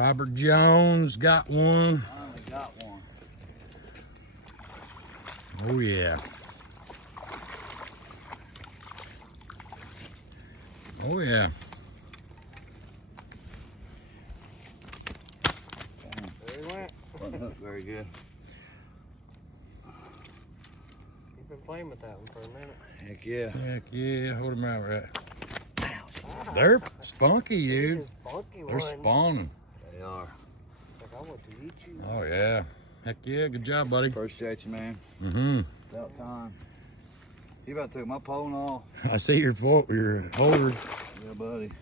Robert Jones got one. Finally got one. Oh yeah. Oh yeah. There he went. Wasn't hooked very good. You've been playing with that one for a minute. Heck yeah. Heck yeah. Hold him out right. Ah, They're spunky, dude. these funky They're ones. spawning. They are. Like, I want to eat you. Oh yeah. Heck yeah. Good job, buddy. Appreciate you, man. Mm-hmm. About time. You about took my pole and all. I see your holder. Yeah, buddy.